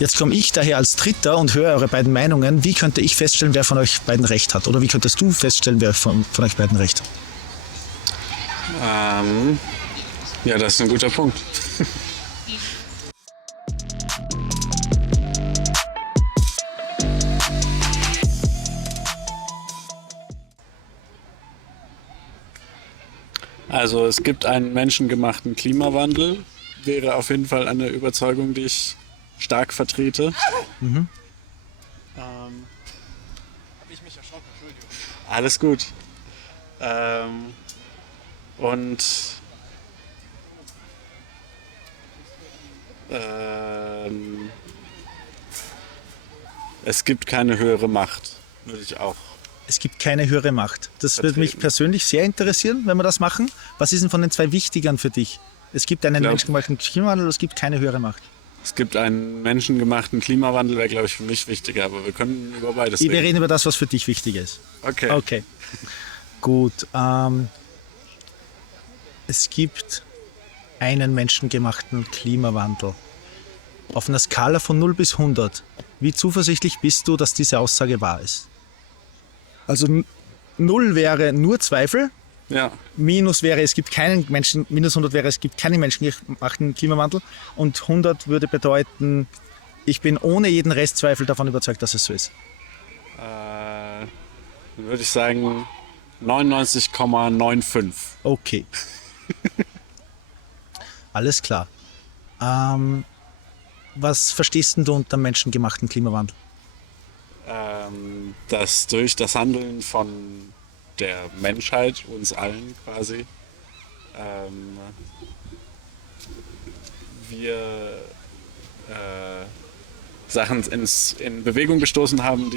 Jetzt komme ich daher als Dritter und höre eure beiden Meinungen. Wie könnte ich feststellen, wer von euch beiden recht hat? Oder wie könntest du feststellen, wer von euch beiden recht hat? Ja, das ist ein guter Punkt. Also es gibt einen menschengemachten Klimawandel, wäre auf jeden Fall eine Überzeugung, die ich stark vertrete. Hab ich mich erschrocken, Entschuldigung. Alles gut. Und es gibt keine höhere Macht, würde ich auch. Es gibt keine höhere Macht. Das würde mich persönlich sehr interessieren, wenn wir das machen. Was ist denn von den zwei Wichtigern für dich? Es gibt einen menschengemachten Klimawandel, es gibt keine höhere Macht. Es gibt einen menschengemachten Klimawandel, wäre, glaube ich, für mich wichtiger, aber wir können über beides Wir reden. reden über das, was für dich wichtig ist. Okay. Gut. Es gibt einen menschengemachten Klimawandel. Auf einer Skala von 0 bis 100. Wie zuversichtlich bist du, dass diese Aussage wahr ist? Also 0 wäre nur Zweifel, Ja. minus wäre, es gibt keinen Menschen, minus 100 wäre, es gibt keinen menschengemachten Klimawandel und 100 würde bedeuten, ich bin ohne jeden Restzweifel davon überzeugt, dass es so ist. Dann würde ich sagen 99,95. Okay. Alles klar. Was verstehst denn du unter menschengemachten Klimawandel? Dass durch das Handeln von der Menschheit, uns allen quasi, wir Sachen in Bewegung gestoßen haben,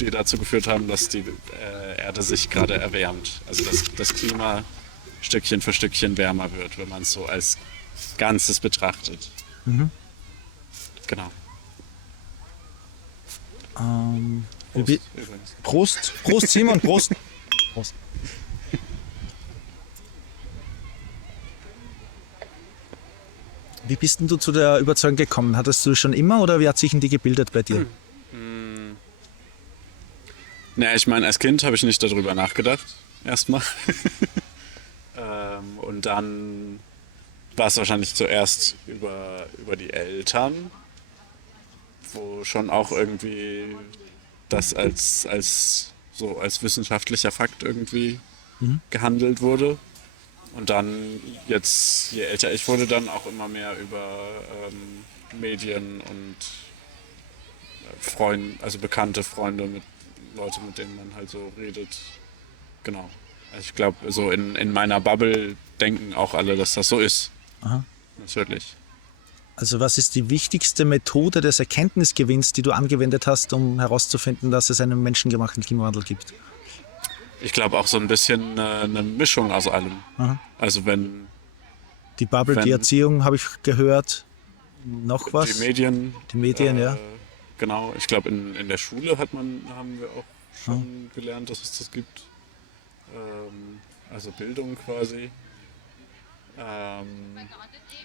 die dazu geführt haben, dass die Erde sich gerade erwärmt. Also dass das Klima Stückchen für Stückchen wärmer wird, wenn man es so als Ganzes betrachtet. Genau. Übrigens. Prost, Simon, Prost. Prost. Wie bist denn du zu der Überzeugung gekommen? Hattest du schon immer oder wie hat sich denn die gebildet bei dir? Naja, ich meine, als Kind habe ich nicht darüber nachgedacht, erstmal. Und dann war es wahrscheinlich zuerst über die Eltern, wo schon auch irgendwie das als wissenschaftlicher Fakt irgendwie gehandelt wurde. Und dann jetzt, je älter ich wurde, dann auch immer mehr über Medien und Freunde, also bekannte Freunde, Leute, mit denen man halt so redet. Genau. Also ich glaube, so in meiner Bubble denken auch alle, dass das so ist. Aha. Natürlich. Also was ist die wichtigste Methode des Erkenntnisgewinns, die du angewendet hast, um herauszufinden, dass es einen menschengemachten Klimawandel gibt? Ich glaube auch so ein bisschen eine Mischung aus allem. Aha. Also wenn Die Bubble, die Erziehung, habe ich gehört. Noch was? die Medien. Die Medien, ja. Genau. Ich glaube in der Schule haben wir auch schon gelernt, dass es das gibt. Also Bildung quasi.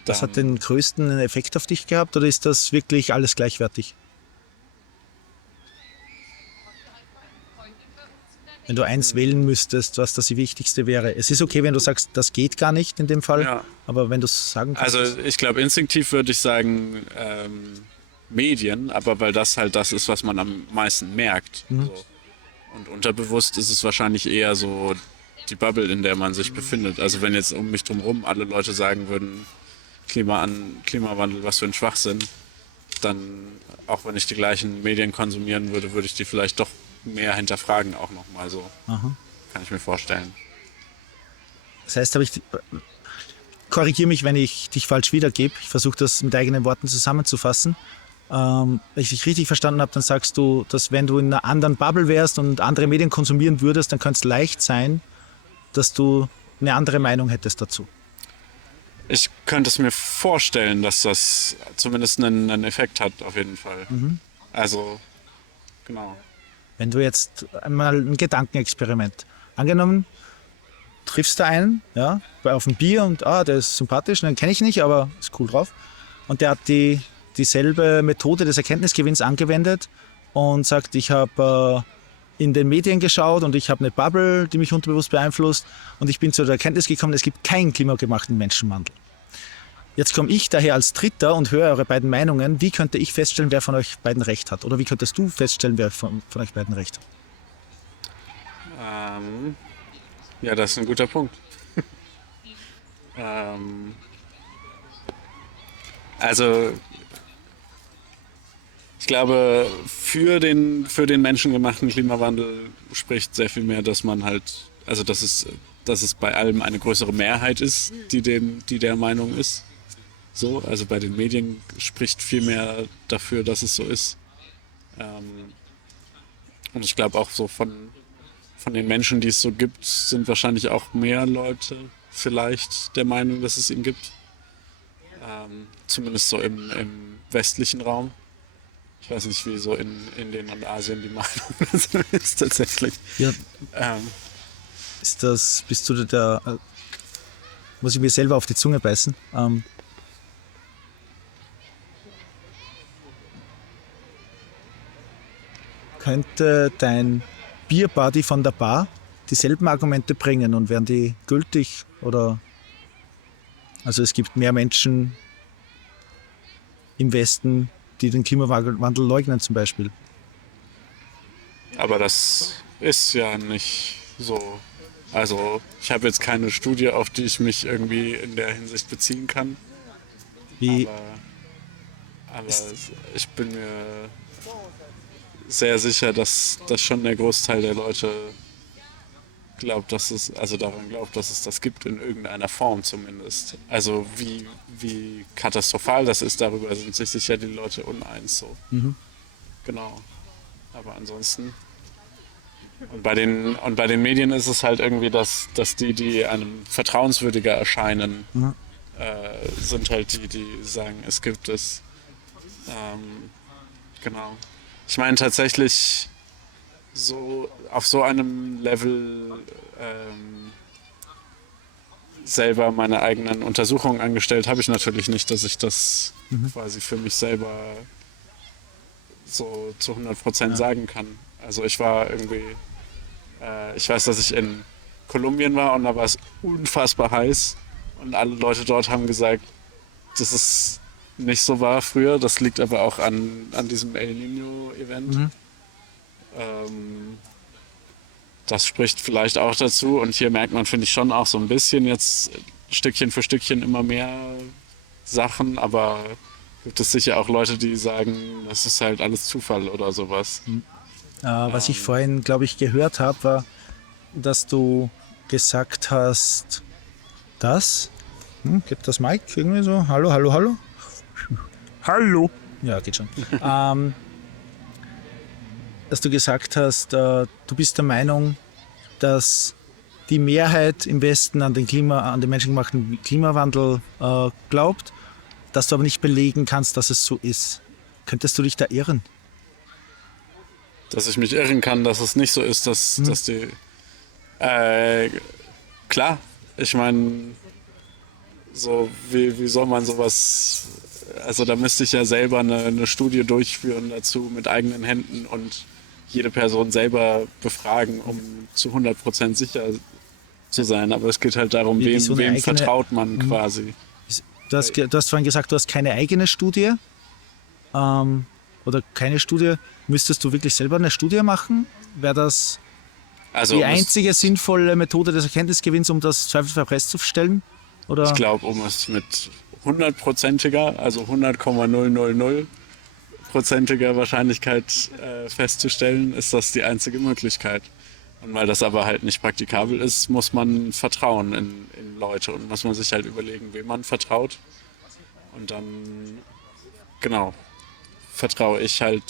Das hat den größten Effekt auf dich gehabt oder ist das wirklich alles gleichwertig? Wenn du eins wählen müsstest, was das Wichtigste wäre. Es ist okay, wenn du sagst, das geht gar nicht in dem Fall, Ja. aber wenn du es sagen kannst. Also ich glaube, instinktiv würde ich sagen Medien, aber weil das halt das ist, was man am meisten merkt. So. Und unterbewusst ist es wahrscheinlich eher so die Bubble, in der man sich befindet. Also wenn jetzt um mich drumherum alle Leute sagen würden, Klimawandel, was für ein Schwachsinn, dann, auch wenn ich die gleichen Medien konsumieren würde, würde ich die vielleicht doch mehr hinterfragen auch nochmal so. Aha. Kann ich mir vorstellen. Das heißt, korrigiere mich, wenn ich dich falsch wiedergebe. Ich versuche das mit eigenen Worten zusammenzufassen. Wenn ich dich richtig verstanden habe, dann sagst du, dass wenn du in einer anderen Bubble wärst und andere Medien konsumieren würdest, dann könnte es leicht sein, dass du eine andere Meinung hättest dazu. Ich könnte es mir vorstellen, dass das zumindest einen Effekt hat, auf jeden Fall. Also, genau. Wenn du jetzt einmal ein Gedankenexperiment, angenommen, triffst da einen, ja, auf ein Bier und der ist sympathisch, den kenne ich nicht, aber ist cool drauf. Und der hat die dieselbe Methode des Erkenntnisgewinns angewendet und sagt, ich habe in den Medien geschaut und ich habe eine Bubble, die mich unterbewusst beeinflusst und ich bin zu der Erkenntnis gekommen, es gibt keinen klimagemachten Menschenwandel. Jetzt komme ich daher als Dritter und höre eure beiden Meinungen. Wie könnte ich feststellen, wer von euch beiden recht hat? Oder wie könntest du feststellen, wer von euch beiden recht hat? Ja, das ist ein guter Punkt. Also ich glaube, für den menschengemachten Klimawandel spricht sehr viel mehr, dass man halt, also dass es bei allem eine größere Mehrheit ist, die der Meinung ist. So, also bei den Medien spricht viel mehr dafür, dass es so ist. Und ich glaube auch so von den Menschen, die es so gibt, sind wahrscheinlich auch mehr Leute vielleicht der Meinung, dass es ihn gibt. Zumindest so im westlichen Raum. Ich weiß nicht, wie so in Indien und Asien die Meinung ist tatsächlich. Ja, Ähm, bist du der, muss ich mir selber auf die Zunge beißen? Könnte dein Bierbuddy von der Bar dieselben Argumente bringen und wären die gültig? Oder also es gibt mehr Menschen im Westen, die den Klimawandel leugnen zum Beispiel. aber das ist ja nicht so. Also ich habe jetzt keine Studie, auf die ich mich irgendwie in der Hinsicht beziehen kann. Wie, Aber ich bin mir sehr sicher, dass schon der Großteil der Leute glaubt, daran glaubt, dass es das gibt in irgendeiner Form zumindest. Also wie katastrophal das ist, darüber sind sich sicher die Leute uneins so. Genau. Aber ansonsten. Und bei den Medien ist es halt irgendwie, dass die einem vertrauenswürdiger erscheinen, sind halt die sagen, es gibt es. Genau. Ich meine tatsächlich so auf so einem Level selber meine eigenen Untersuchungen angestellt habe ich natürlich nicht, dass ich das quasi für mich selber so zu 100% sagen kann. Also ich war irgendwie, ich weiß, dass ich in Kolumbien war und da war es unfassbar heiß und alle Leute dort haben gesagt, dass es nicht so war früher. Das liegt aber auch an diesem El Niño-Event. Das spricht vielleicht auch dazu und hier merkt man, finde ich, schon auch so ein bisschen jetzt Stückchen für Stückchen immer mehr Sachen, aber gibt es sicher auch Leute, die sagen, das ist halt alles Zufall oder sowas. was ich vorhin, glaube ich, gehört habe, war, dass du gesagt hast, dass, geht das Mic irgendwie so? Hallo, hallo, hallo? Hallo. Ja, geht schon. Dass du gesagt hast, du bist der Meinung, dass die Mehrheit im Westen an den menschengemachten Klimawandel glaubt, dass du aber nicht belegen kannst, dass es so ist. Könntest du dich da irren? Dass ich mich irren kann, dass es nicht so ist, dass die... klar, ich meine, so wie soll man sowas... Also da müsste ich ja selber eine Studie durchführen dazu mit eigenen Händen und jede Person selber befragen, um zu 100% sicher zu sein. Aber es geht halt darum, wem vertraut man quasi. Du hast vorhin gesagt, du hast keine eigene Studie oder keine Studie. Müsstest du wirklich selber eine Studie machen? Wäre das die einzige sinnvolle Methode des Erkenntnisgewinns, um das zweifelsfrei festzustellen? Oder? Ich glaube, um es mit 100%iger, also 100,000%iger Wahrscheinlichkeit festzustellen, ist das die einzige Möglichkeit. Und weil das aber halt nicht praktikabel ist, muss man vertrauen in Leute und muss man sich halt überlegen, wem man vertraut. Und dann, genau, vertraue ich halt,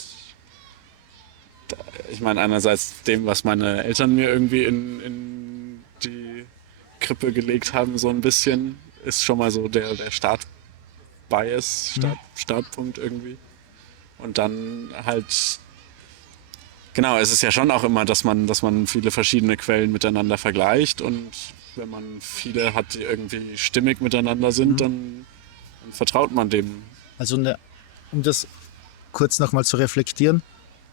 ich meine einerseits dem, was meine Eltern mir irgendwie in die Krippe gelegt haben, so ein bisschen, ist schon mal so der Start-Bias, Startpunkt irgendwie. Und dann halt, genau, es ist ja schon auch immer, dass man viele verschiedene Quellen miteinander vergleicht und wenn man viele hat, die irgendwie stimmig miteinander sind, dann vertraut man dem. Also um das kurz nochmal zu reflektieren,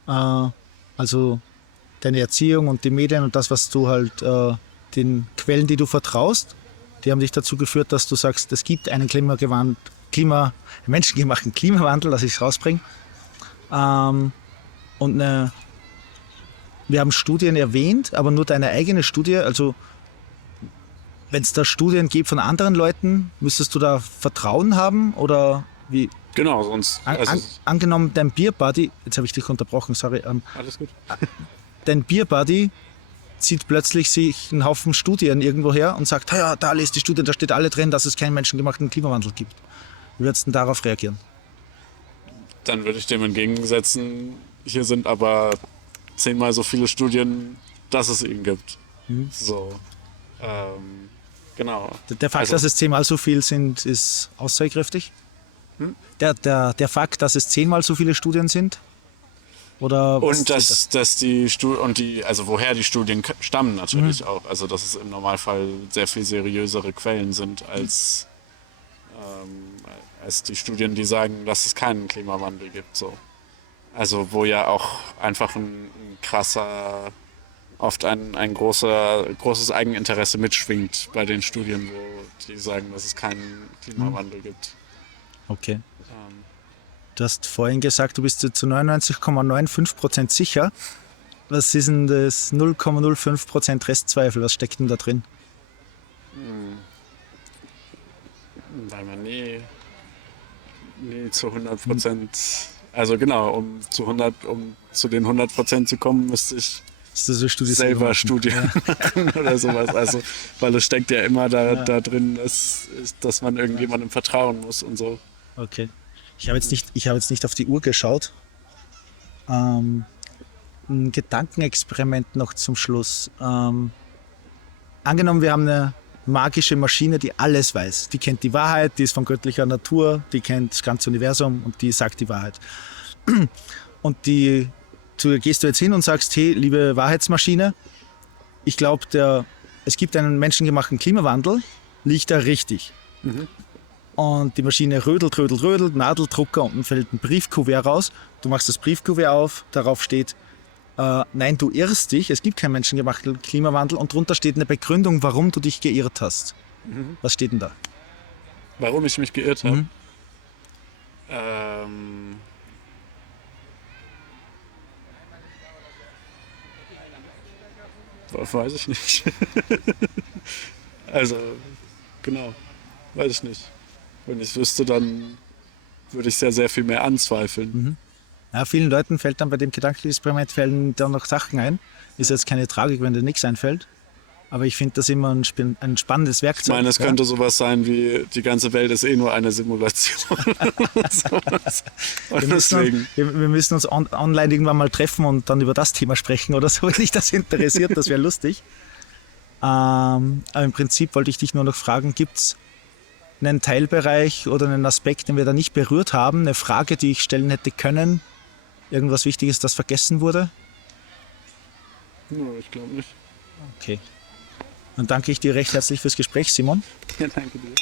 also deine Erziehung und die Medien und das, was du halt den Quellen, die du vertraust, die haben dich dazu geführt, dass du sagst, es gibt einen menschengemachten Klimawandel, dass ich es rauspringe. Und wir haben Studien erwähnt, aber nur deine eigene Studie. Also wenn es da Studien gibt von anderen Leuten, müsstest du da Vertrauen haben oder wie? Genau, sonst. Angenommen, dein Beer-Buddy, jetzt habe ich dich unterbrochen, sorry. Alles gut. Dein Beer-Buddy zieht plötzlich sich einen Haufen Studien irgendwo her und sagt, ja, da lest die Studien, da steht alle drin, dass es keinen menschengemachten Klimawandel gibt. Wie würdest du denn darauf reagieren? Dann würde ich dem entgegensetzen, hier sind aber 10-mal so viele Studien, dass es ihn gibt. So, genau. Der Fakt, dass es 10-mal so viel sind, ist aussagekräftig? Der Fakt, dass es 10-mal so viele Studien sind? Oder und also woher die Studien stammen natürlich auch. Also dass es im Normalfall sehr viel seriösere Quellen sind als die Studien, die sagen, dass es keinen Klimawandel gibt. So. Also wo ja auch einfach ein krasser, oft ein großes Eigeninteresse mitschwingt bei den Studien, wo die sagen, dass es keinen Klimawandel gibt. Okay. Du hast vorhin gesagt, du bist dir zu 99,95% sicher. Was ist denn das 0,05% Restzweifel? Was steckt denn da drin? Weil man nie zu 100%, also genau, um zu den 100% zu kommen, müsste ich selber Studien machen oder sowas. Also, weil es steckt ja immer da drin, dass man irgendjemandem vertrauen muss und so. Okay. Ich habe jetzt nicht auf die Uhr geschaut. Ein Gedankenexperiment noch zum Schluss. Angenommen, wir haben eine magische Maschine, die alles weiß. Die kennt die Wahrheit, die ist von göttlicher Natur, die kennt das ganze Universum und die sagt die Wahrheit. Und gehst du jetzt hin und sagst, hey, liebe Wahrheitsmaschine, ich glaube, es gibt einen menschengemachten Klimawandel, liegt da richtig. Und die Maschine rödelt, Nadeldrucker, unten fällt ein Briefkuvert raus. Du machst das Briefkuvert auf, darauf steht, nein, du irrst dich, es gibt keinen menschengemachten Klimawandel und drunter steht eine Begründung, warum du dich geirrt hast. Was steht denn da? Warum ich mich geirrt habe? Weiß ich nicht. Also, genau, weiß ich nicht. Wenn ich wüsste, dann würde ich es ja sehr viel mehr anzweifeln. Ja, vielen Leuten fällt dann bei dem Gedankenexperiment dann noch Sachen ein. Ist jetzt keine Tragik, wenn dir nichts einfällt. Aber ich finde das immer ein spannendes Werkzeug. Ich meine, es könnte sowas sein wie, die ganze Welt ist nur eine Simulation. Wir müssen uns online irgendwann mal treffen und dann über das Thema sprechen oder so, wenn dich das interessiert. Das wäre lustig. Aber im Prinzip wollte ich dich nur noch fragen, gibt es einen Teilbereich oder einen Aspekt, den wir da nicht berührt haben, eine Frage, die ich stellen hätte können, irgendwas Wichtiges, das vergessen wurde? Ich glaube nicht. Okay. Dann danke ich dir recht herzlich fürs Gespräch, Simon. Ja, danke dir.